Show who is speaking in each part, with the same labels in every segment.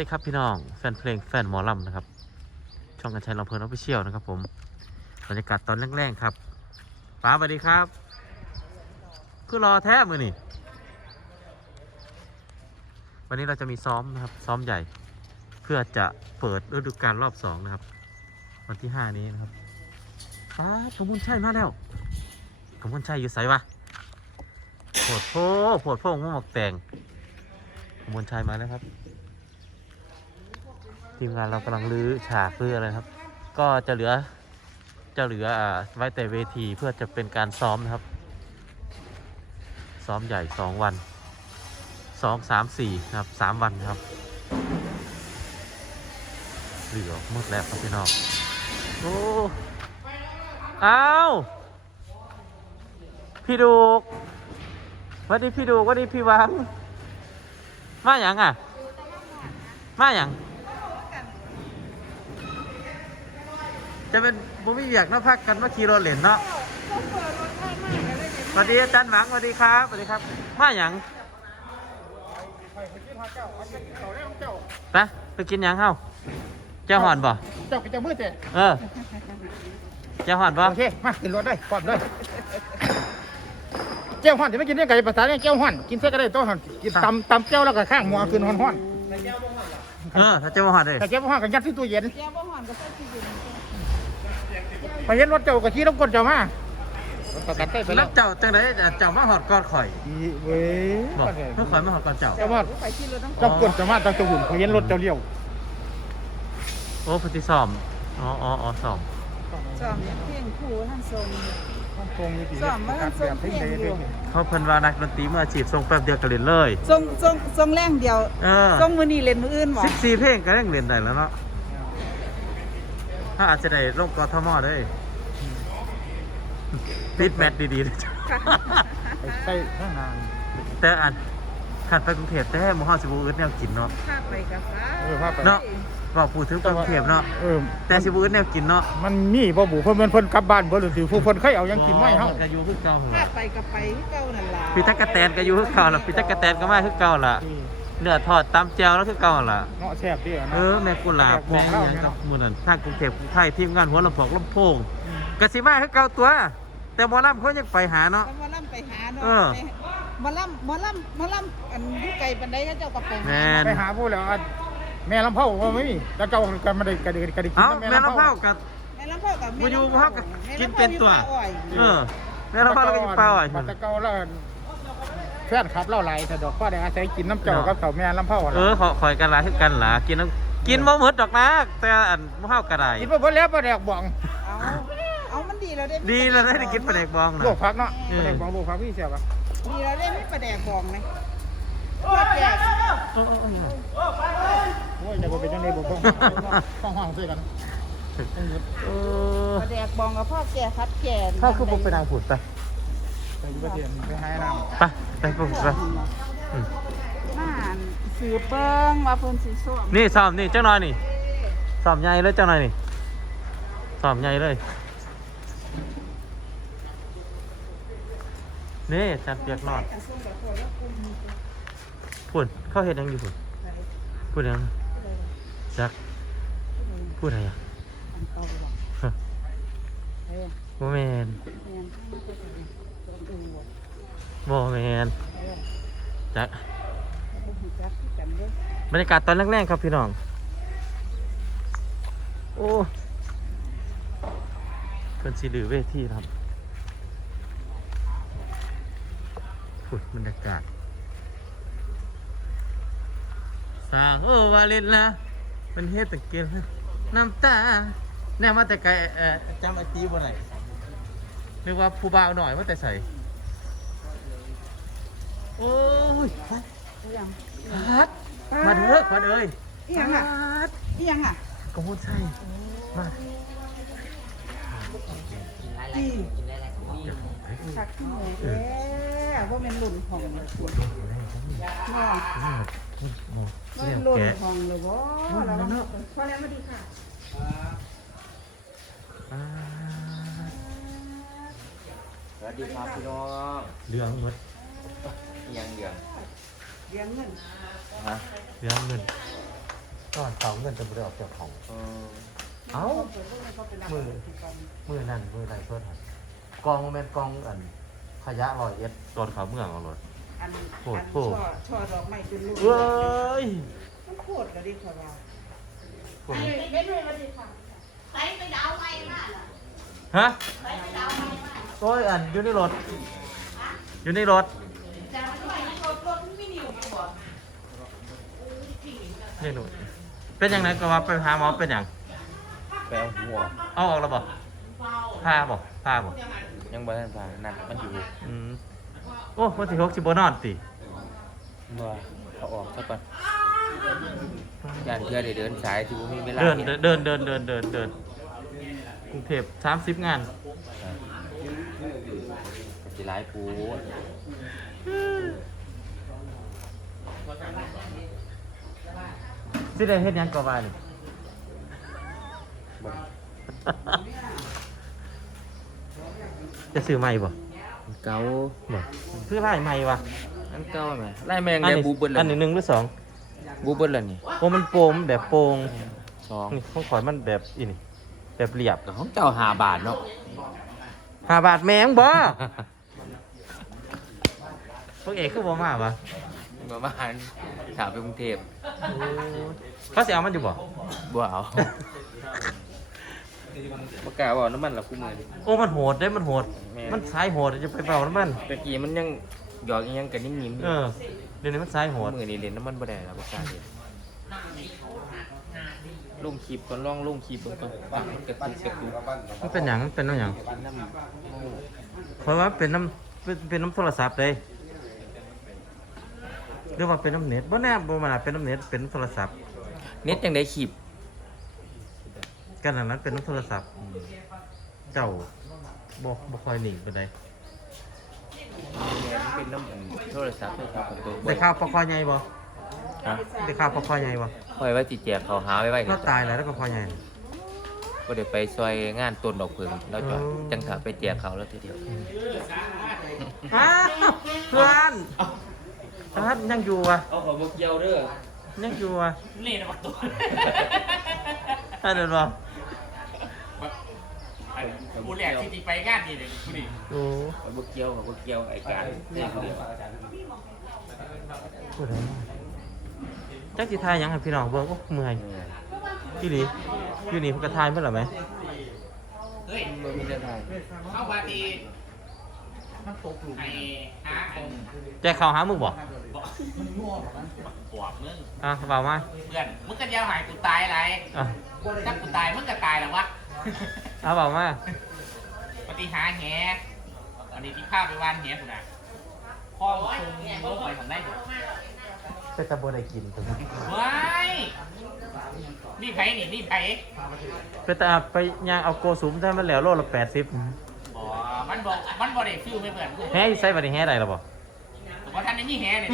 Speaker 1: ดีครับพี่น้องแฟนเพลงแฟนหมอลำนะครับช่องกันชัยลำเพลินออฟฟิเชียลนะครับผมบรรยากาศตอนแรกๆครับป๋าสวัสดีครับคือรอแท้มือนี่วันนี้เราจะมีซ้อมนะครับซ้อมใหญ่เพื่อจะเปิดฤดูกาลรอบ2นะครับวันที่5นี้นะครับป๋าสมมุนชัยมาแล้วสมมุนชัยอยู่ไสวะโผดโพงหมวกแตงสมมุนชัยมาแล้วครับทีมงานเรากำลังรื้อฉากรื้ออะไรครับก็จะเหลือไว้แต่เวทีเพื่อจะเป็นการซ้อมนะครับซ้อมใหญ่2 วัน2 3 4นะครับ3 วันครับเหลือหมดแล้วครับพี่น้องโอ้อ้าวพี่ดูกวันนี้พี่ดูกวันนี้พี่วังมาอย่างอ่ะมาอย่างจะเป็นบุมิอยากน่าพักกันว่าขี่รถเหรนเนาะสวัสดีอาจารย์หวังสวัสดีครับสวัสดีครับมาอย่างไปกินอย่างเฮ้าเจ้าหอนบ่
Speaker 2: เจ้าก็จะมืดเจ้
Speaker 1: เจ้าหอนบ่
Speaker 2: โอเคมาขึ้นรถได้พร้อมเลยเจ้าห่อนจะไม่กินได้ไก่ภาษาเนี่ยเจ้าห่อนกินเส้นก็ได้โต๊ะห่อนกินตำเจ้าแล้วก็ข้างหัวขึ้นห่อน
Speaker 1: ถ้าเจ้าหอนเลย
Speaker 2: แต่เจ้าห่อนก็ยัดที่ตู้เย็น
Speaker 3: เจ้าบ่หอนก็ใส่ตู้เย็น
Speaker 2: ไปเห็นรถเจ้าก็ขี่รถกดเจ้ามา
Speaker 1: แล้วเจ้าจังไดเจ้ามาหอดก่อนข่อย
Speaker 2: เว้ย
Speaker 1: บอกเพื่อข่อยมาหอดก่อนเจ้า
Speaker 2: ห่อน
Speaker 3: ไปขี่รถต้อง
Speaker 2: เจ้ากดเจ้ามาเจ้าจะหุ่นไปเห็นรถเจ้าเลี้ยว
Speaker 1: โอ้พติซ้อมซ้อม
Speaker 3: ซ้อมเนี่ยเพียงคู่ท่านทรงซ้อมมาท่านทรงเพียงอยู่
Speaker 1: เขาเพิ่นว่านักดนตรีเมื่ออาชีพทรงแป๊บเดียวก็เล่นเลย
Speaker 3: ทรงแรงเดียวทรงมื้อนี้เล่นมื้ออื่นบ่
Speaker 1: 14เพลงก็ยังเล่นได้แล้วเนาะถ้าอาจจะได้ลงกทมเลยติดแมทดีๆเลย
Speaker 2: ใส่ข้างนาน
Speaker 1: แต่อันขัดไปกรุงเทพแต่หมู่เฮาสิบ่อึดแนวกินเนาะ
Speaker 3: พาไปกับฟ้า
Speaker 1: เนาะบอกพูดถึงกรุงเทพเนาะแต่สิบ่อึดแนวกินเนาะ
Speaker 2: มันมีบ่บุเพิ่นกลับบ้านบ่หรือผู้เพิ่นเคยเอายังกินไว้เฮา
Speaker 1: ก็อยู่คือเก่า
Speaker 3: พาไปกับไปคือเก่านั่นล่ะ
Speaker 1: พี่ตั๊กแตนก็อยู่คือเก่าล่ะพี่ตั๊กแตนก็มาคือเก่าล่ะเนื้อทอดตำแจ่วแล้วคือเก่าล่ะ
Speaker 2: เนาะแซ่บดีเนาะ
Speaker 1: แม่กุหลาบแม่หยังกับมื้อนั้นทางกรุงเทพไทยทีมงานหัวลำโพงก็สิมาคือเก่าตัวแต่หมอลำเขายังไปหาเนาะ
Speaker 3: หมอลำไปหาเนาะหมอลำอันอยู่ไกลปานใดเขาเจ้าก็
Speaker 2: ไปหาผู้แล้วแม่ลำเผาว่าไม่มีแล้วเจ้าก็ไม่ได้กระดิก
Speaker 1: แม่ลำเผากับมาอยู่เผากับกินเป็นตัวแม่ลำเผาเรากินปลาอ่อย
Speaker 2: แต่เก่าแล้วแฟนขับเล่าไหลแต่ดอกก็ได้อาศัยกินน้ำเจ้ากับเต่าแม่ลำเผา
Speaker 1: คอยกันหลายคือกันหล่ะกินบ่หมดดอกนะแต่อันเผากระได
Speaker 2: กินบ่หมดแล้วปลาแดกบ่อง
Speaker 3: เอามันดีแล้ว
Speaker 1: ได้กินปลาแดกบองนะ
Speaker 2: โลกพักเนาะปลาแดกบองโลกพักพี่เสียบ
Speaker 3: ดีแล้วได้ไม่ปลาแดกบองไหมปลาแดก
Speaker 2: โอ้ยจะเป็นยังไงบุกห้องเสียกัน
Speaker 3: ปลาแดกบองกับพ่อแก่คัดแก่
Speaker 1: ถ้าคือบุกไปนางผุดไป
Speaker 2: อยู่ประเทศไปหาน้
Speaker 1: ำไปบุกไป
Speaker 3: น่าสืบเบิ้งว่าเพิ่นสิซ้อม
Speaker 1: นี่ซ้อมนี่เจ้าหน่อยนี่ซ้อมใหญ่เลยเจ้าหน่อยนี่ซ้อมใหญ่เลยนี่จัดเปียกนอดพูดเข้าเห็นยังอยู่พูดยังจักพูดอะไรอ่ะโมเมนจักบรรยากาศตอนแรกๆครับพี่น้องโอ้เป็นสีดื้อเวทีครับพูดบรรยากาศสาวโอวาเลนละเป็นเฮ็ดตะเกียบน้ำตาแน่มาแต่ไกลจำไอตีบ่ไหนนึกว่าผู้บ่าวหน่อยว่าแต่ใส่โอ้ยพัดมาเถอะพัดเอ้ย
Speaker 3: ยังอ่ะ
Speaker 1: กระมุนใส่มา
Speaker 3: ชักที่ไหนแล้วว่าเป็นหลุนของมันหลุนของหรือว่าเราพอแล้วมาดีค่ะ
Speaker 4: สวัสดีครับพี่น้อง
Speaker 1: เรื่องหมด
Speaker 4: ยัง
Speaker 3: เลี้ยงเงิน
Speaker 1: ฮะเลี้ยงเงินก่อนเขาเงินจะบ่ได้ออกจากของเอ้ามือนั่นมือไหนเพิ่นหั่นกองแม่นกองอันขยะ100 ตอนเขาเมืองเอารถ
Speaker 3: อัน
Speaker 1: โหด
Speaker 3: ช่อดอกไม้เป็นลูก
Speaker 1: เว้ย
Speaker 3: มันโคตรกระดิกค่ะว่า
Speaker 1: พวก
Speaker 3: ไป
Speaker 1: นี้
Speaker 3: เล่นเลยมาดิค่ะ
Speaker 5: ไปดาวไม้มาล่ะ
Speaker 1: ฮะ
Speaker 5: ไปดาวไม้มา
Speaker 1: โอ้ยอันอยู่ในรถอยู่ในรถ
Speaker 5: จะมาด้วยรถไม่นิ่วมาบ่
Speaker 1: นี่หนูเป็นยังไงก็ว่าไปหาหมอเป็นหยัง
Speaker 4: แปลหัว
Speaker 1: เอาออกแล้วบ่พาบ่
Speaker 4: ยังบ่ทันผ่านนั่นมันอยู่
Speaker 1: อืมโอ้วันที่6สิบ่นอนติ
Speaker 4: บ่เอาออกซะก่อนย่านเพื่อได้เดินสายที่บ่มีเวลา
Speaker 1: เดิน
Speaker 4: ฮ็
Speaker 1: เดินกรุงเทพ30 งาน
Speaker 4: สิหลายปู
Speaker 1: สิได้เฮ็ดหยังก็ว่านี่ จะซื้อใหม่บ่
Speaker 4: เก่า
Speaker 1: บ่คือลายใหม่วะ
Speaker 4: อันเก่าแม่ไล่แมงได้บูเบิ้ล
Speaker 1: อันนี้1หรือ2
Speaker 4: บูเบิ้ลแล้วนี่
Speaker 1: โอ้มันโปร่งแบบโปร่ง
Speaker 4: 2
Speaker 1: นี่ของข่อยมันแบบอีนี่แบบเรียบ
Speaker 4: ของเจ้า5 บาทเนาะ
Speaker 1: 5 บาทแมงบ่พวกเอกคือบ่มาวะ
Speaker 4: ประมาณถามไปกรุงเทพ
Speaker 1: เขาสิเอามันอยู่บ่
Speaker 4: บ่เอาบ่กล้าบอกน้ำมันละกูมื้อนี้
Speaker 1: โอ้มันโหดได้มันโหด
Speaker 4: แม่
Speaker 1: มันสายโหดจะไปเป่าน้ำมัน
Speaker 4: ตะกี้มันยังหยอกอีหยังกันนิ่มๆ
Speaker 1: เออเดี๋ยวนี้มันสายโหด
Speaker 4: มื้อนี้เล่นน้ำมันบ่ได้แล้วบ่กล้าเล่นลงคลิปก่อนลองลงคลิปเบิ่งก่อนมันกระตุก
Speaker 1: มันเป็นหยังมันเป็นน้ำหยัง
Speaker 4: น้ำ
Speaker 1: เพราะว่าเป็นน้ำเป็นน้ำโทรศัพท์เลยหรือว่าเป็นน้ำเน็ตบ่แน่บ่มาเป็นน้ำเน็ตเป็นน้ำโทรศัพท์
Speaker 4: เน็ตจังได้คลิป
Speaker 1: กันนั้นเป็นน้ำโทรศัพท์เจ้าบ่ค่อยหนีไปได้
Speaker 4: เป็นน้ำโทรศัพท์ครับผมตัว
Speaker 1: ได้ข่าวปลาคอใหญ่บ่
Speaker 4: ฮะ
Speaker 1: ได้ข่าวปลาคอใหญ่บ่
Speaker 4: คอยไว้ติแจกเขาหาไว้
Speaker 1: ก็ตายแล้วปลาคอใหญ่
Speaker 4: ก็เดี๋ยวไปซอยงานต้นดอกเพิงแล้วจอด
Speaker 1: อ๋อ
Speaker 4: จังถาไปแจกเขาแล้วทีเดียว
Speaker 1: อ้าวเพื่อนยังอยู่วะ
Speaker 4: เอาของมาเกี่ยวเด้อ
Speaker 1: ยังอยู่วะ
Speaker 4: เล่นบักตัว
Speaker 1: เดินบ่
Speaker 2: กูแหลกที่ไปงานนี่เลยกูนี่
Speaker 1: โอ้
Speaker 4: ของมาเกี่ยวไอ้การเล่นคนเดียว
Speaker 1: พูดอะไรจักสิทายหยังให้พี่น้องเบิ่งโอ้เมื่อยพี่หลีอยู่นี่เพิ่นก็ทายเพิ่นล่ะไหม
Speaker 2: เฮ้ย
Speaker 4: มันมีแต่ไทย
Speaker 2: เข้าบาตีมันตกหลุมไอ้หาอัน
Speaker 1: แจกข้าวหามึงบ่
Speaker 2: ขวบมึง
Speaker 1: อ่ะเว้ามา
Speaker 2: เพื่อนมึงก็เดียวหายกูตายอะไร
Speaker 1: อ่ะ
Speaker 2: ถ้ากูตายมึงก็ตายแล้ววะ
Speaker 1: เว้ามา
Speaker 2: ปฏิหาแหอันนี้ที่ข้าไปวานแหกูนะพ่อมึงลงไปทำได้หมด
Speaker 1: เป็นตะบ่ได้กินตัวนี้
Speaker 2: ว้ายนี่ไผ่นี่ไผ่
Speaker 1: เป็นตาไปย่างเอาโกสุมได้มันแล้วโลละ80
Speaker 2: อ๋อมันบอกได้ฟิวไม่เหมือนกู
Speaker 1: แฮ่ใส่บัดนี้แฮ่ได้ล่ะบ่
Speaker 2: ผมว่าท่านนี่แหเนี่ย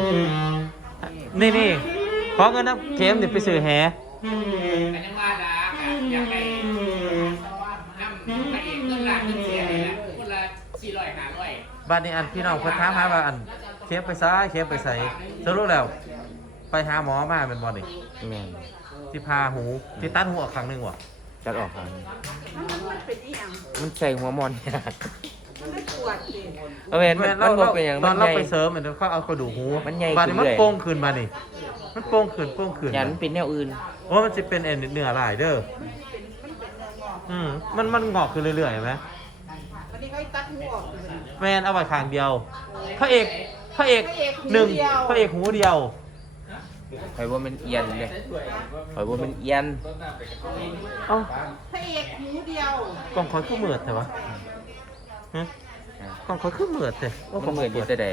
Speaker 1: นี่ขอเงินน้ำเค็มนี่ไปซื้อแฮ่
Speaker 2: แต่ยังว่าละอยากได้น้ำพระเอกเงินล้านเงินเสียเลยนะคนละ400 500
Speaker 1: บัดนี้อันพี่น้องเพิ่นถามหาว่าอันเค็มไปซ้ายเค็มไปใส่สรุปแล้ว ไปหาหมอมาเป็นบ่นี่
Speaker 4: แม่น
Speaker 1: ที่พาหูที่ตัดหูออกครั้งหนึงว่ะ
Speaker 4: จัดออกครับ
Speaker 3: มันเป็นอีหยัง
Speaker 4: มันใส่หัวมอนเนี่ย
Speaker 3: มันไม่ปวดสิ
Speaker 4: เอาแม่นมันบ่เป็นหยัง
Speaker 1: ต
Speaker 4: มั
Speaker 1: อน
Speaker 4: น
Speaker 1: เรา
Speaker 4: ใหญ่
Speaker 1: ไปเสริมเหมือนเขาเอากระดูกหู
Speaker 4: มันใหญ่
Speaker 1: บัดนี้
Speaker 4: ขึ้
Speaker 1: มัน
Speaker 4: นเรื่อย
Speaker 1: โป่งขึ้นมานี่มันโป่งขึ้น
Speaker 4: ยันเป็นแนวอื่น
Speaker 1: โอ้มันจะเป็นเนื้อหลายเด้อ
Speaker 3: มันเป็นเนื้องอก
Speaker 1: มันงอกขึ้นเรื่อยๆเห็นไหม
Speaker 3: วันนี้เขาให้ตัดหูออกเลย
Speaker 1: แมนเอาไว้ข้างเดียว พระเอกหนึ่งพระเอกหูเดียว
Speaker 4: คอยว่ามันเอียนเลยคอยว่ามันเอียน
Speaker 1: เอ้า
Speaker 3: พระเอกหูเดียว
Speaker 1: กล่องคอยคือเหมือดแต่วะฮะกล่องคอยคือเหมือดแต่ว่า
Speaker 4: มันเหมือนอยู่แต่ใด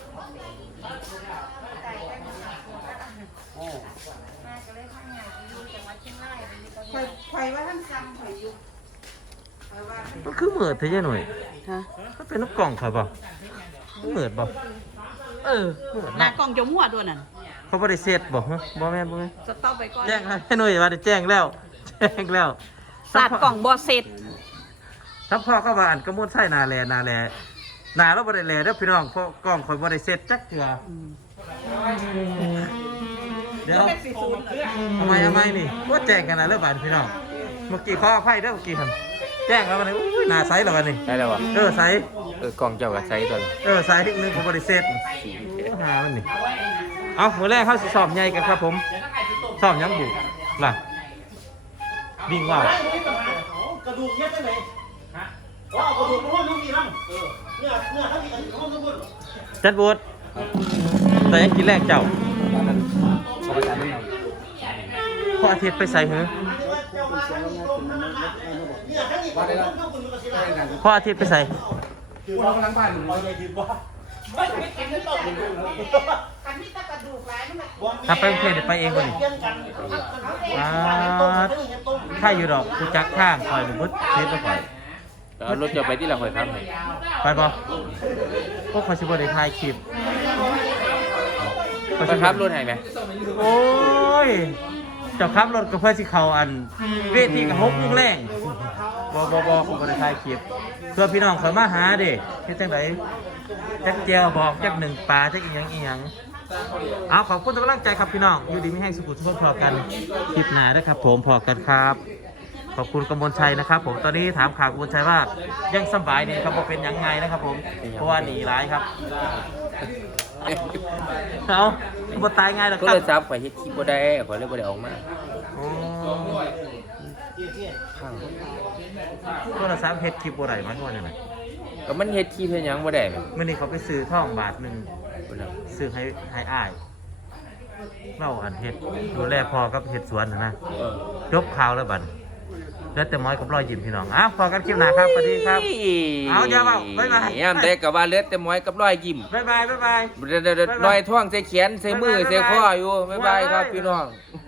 Speaker 3: ไฟว่าท่านซ้ำไฟอยู่ไฟว่า
Speaker 1: มันคือเหมือดเท่หน่อย
Speaker 3: ฮะ
Speaker 1: มันเป็นนกกล่องคอยเปล่ามันเหมือดเปล่า เหมือด
Speaker 3: หน้า
Speaker 1: เนาะ
Speaker 3: กล้องจมหัวด้วยนั่น
Speaker 1: เขาบ่ได้เสร็จบอกฮะบ่แม่นบ่แม่น
Speaker 3: สต๊อปไปก่อน
Speaker 1: แจ้งให้หน่อยว่าได้แจ้งแล้วแจ้งแล้ว
Speaker 3: สาดกล่องบอเสร็จ
Speaker 1: ถ้าพ่อก็ว่าอันกระมุนใส่นาแลนาเราบ่ได้แลเด้อพี่น้องเพราะกล้องคอยบ่ได้เสร็จจักเทื่อเดี๋ยว
Speaker 3: เป็นสี่ศูนย์เหรอ
Speaker 1: ทำไมนี่ว่าแจ้งกันนะเรื่องบานพี่น้องเมื่อกี้ขออภัยเด้อเมื่อกี้ครับแจ้งแล้ววันนี้อุ้ยหน้าใสแล้ววันนี้
Speaker 4: ได้แล้ววะ
Speaker 1: ใส
Speaker 4: กล่องเจ้ากับไซส์ตัว
Speaker 1: ใสที่นึงของบริเซตหามันนี่เอามื้อแรกเข้าสิสอบใหญ่กันครับผมสอบยังบุล่ะวิ่งว่าว
Speaker 6: กระดูกเย็ดได้ไหมฮะว่ากระดูกมันนุ่มดีมั้งเนื้อถ้ามีกระดูกมันนุ่ม
Speaker 1: จัดบวชแต่ยังกินแรกเจ้าพออาทิตย์ไปใส่เหรอพออาทิตย์ไปใส่
Speaker 6: เรากำลังบ้านหนูเราเลยถือว่า
Speaker 3: คันนี้ตะกระดูกหลายมัน
Speaker 1: ถ้าไปกรุงเทพเดี๋ยวไปเองก่อนนี่
Speaker 6: เกี่ยงกัน
Speaker 1: ถ้าอยู่ดอกกูจักข้างคอยหรือบุดเทปไปคอย
Speaker 4: เอารถจะไปที่เราคอยทำให้
Speaker 1: ไปบ่พวกคอยสิบได้ถ่ายคลิป
Speaker 4: ไปครับรถให้ไหม
Speaker 1: โอ้ยเจ้าขับรถกับเพื่อนสิเขาอันเวทีกับฮกมุ้งแรงบ่ผมบ่ได้ถ่ายคลิปเพื่อพี่น้องคอยมาหาเด้เฮ็ดจังไดจักเจียวบอกจักหนึ่งปลาจักอีหยังเอาขอบคุณทุกกำลังใจครับพี่น้องอยู่ดีมีแห้งสุขุทุกคนพอกันคลิปหน้านะครับผมพอกันครับ ขอบคุณกมลชัยนะครับ ผมตอนนี้ถามข่าวกมลชัยว่ายังสบายดีครับว่าเป็นยังไงนะครับผมเพราะว่าหนีร้ายครับเอาบ่ตายง่ายหรอก
Speaker 4: ก็
Speaker 1: ครั
Speaker 4: เล
Speaker 1: บ
Speaker 4: ยซับไปเฮ็ดคลิปบ่ได้ขอยเลยบ่ได้ออกมา
Speaker 1: อ๋อก็เราสามเฮ็ดคลิปบ่ได้มาทั่วนี่แหละ
Speaker 4: ก็มันเฮ็ดคลิปเฮ็ดหยังบ่ได้แม่
Speaker 1: มื้อนี้เขาไปซื้อท่องบาทหนึง
Speaker 4: บ่ได้
Speaker 1: ซื้อให้อ้ายเราอันเฮ็ดดูแลพ่อกับเฮ็ดสวนนะจบข่าวแล้วบัดแล้วแต่ม้อยกับรอยยิ้มพี่น้องอ้าวพอกันคลิปหน้าครับสวัสดีครับ เอาอย่าเว้าบ๊ายบาย
Speaker 4: ยามใดก็ว่าเหลือแต่หมอยกับรอยยิ้ม
Speaker 1: บ๊ายบาย
Speaker 4: รอยท่วงใส่แขนใส่มือใส่คออยู่บ๊ายบายครับพี่น้อง